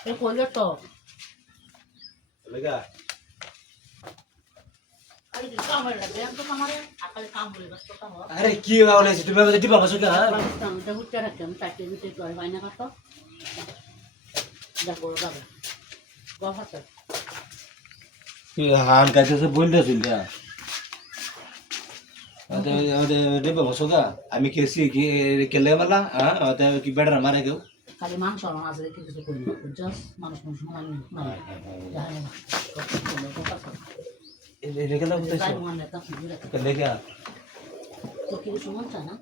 এই কইলে তো লেগা আরে কাম হয়ে গেছে আমি তো আমারে আকালে কাম হয়ে গেছে তো কাম আরে কি বাবলেছি তুমি আমাকে দিবা বসো কা আমি তো উঠতে রাখলাম তাকে দিতে তো আর বাইনা কাটো দেখো বাবা বাবা স্যার কি হান কাছে বলতে ছিল अरे अरे डिब्बा बसो का আমি কেসি কি কেলে মালা হ্যাঁ ওটা কি বেড়া মারে কেউ খালি মাংস আর মাছ রেখে কিছু করি না জাস্ট মানুষ মানুষ মানে না জানে না রেখে দাও তো তাই মানে তা কি রে কেলে क्या তো কি শুনুন না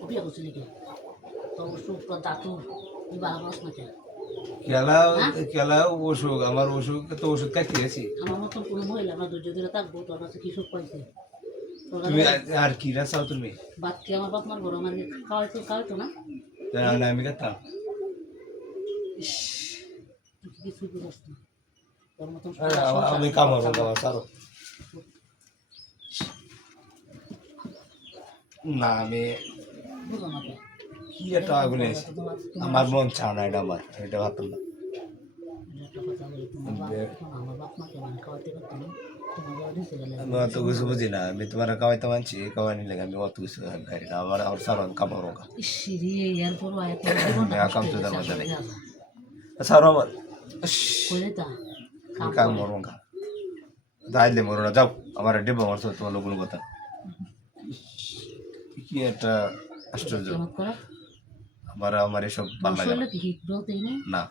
ও বিয়ে করছিল কি তো সুপ তো দাতু ইবালা মাছ না কে কেলা কেলা ওষুধ আমার ওষুধ তো ওষুধ খাইতে গেছি আমার মতন কোনো মহিলা না ধৈর্য ধরে থাকবো তোর কাছে কি সুখ পাইছে তুমি আর কি রাসাও তুমি বাদ কি আমার বাপ মার বড় আমার খাওয়াইতো না না আমি কথা কিছু বুঝাস না তোর মতন আমি কামড় দাও সারো না আমি বুঝো না তো কি একটা আগুনে আমার মন চাও না এটা আমার এটা ভাবতাম না আমার বাপ মাকে মানে খাওয়াইতে পারতো না তোমার বাবা দিতে গেলে আমি অত কিছু বুঝি না আমি তোমার খাওয়াইতে মানছি খাওয়ানি লাগে আমি অত কিছু খাই না আমার আর সারো আমি কামড় হোক সিঁড়ি এর পর কাম তো দাম আছে সারো আমার কইলে তা কামড় হোক দাইলে মরো না যাও আমার ডিব্বা মারছো তোমার লোকগুলো কথা কি একটা আশ্চর্য আমার আমার এসব ভালো লাগে না হিট বলতেই নেই না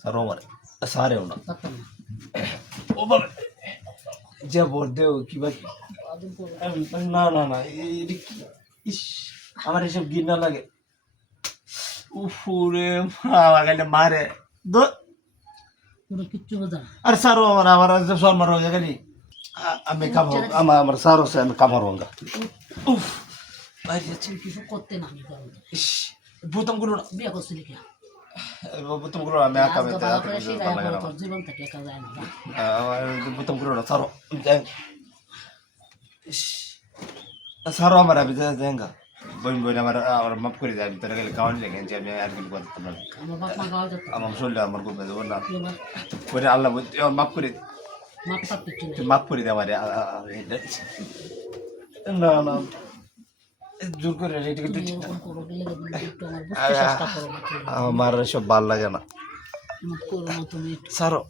সারো আমার সারেও না ও বাবা যা বলতে কি বা না না না ইস আমার এসব ঘৃণা লাগে উফুরে মারা মারে পুরো কিচ্ছু বোঝা আর সারো আমার আমার শর্মার হয়ে গেলি আমি কামড় আমার সারো সে আমি কামড় হঙ্গা উফ কিছু করতে না আমি ইস ভূতম গুলো বিয়ে করছিলি কি ভূতম গুলো আমি একা জীবন থেকে একা যায় না ভূতম গুলো সারো সারো আমার আমি যাঙ্গা বইন বইন আমার আমার মাফ করে দেয় আমি তোরা গেলে খাওয়ানি লেগে যে আমি আর কিছু করতাম না আমার বাপ মা গাওয়া যেত আমার শরীরে আমার খুব বেদে বললাম বলে আল্লাহ মাফ করে মাপ টাপ কিছু নেই মাফ করে দে আমার না না জোর করে রেডি করতে এরকম করো গেলে একটু আমার বুঝতে চেষ্টা করো আমার সব ভাল লাগে না করো না তুমি সারো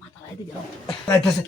মাথা লাই দিও আইতাছে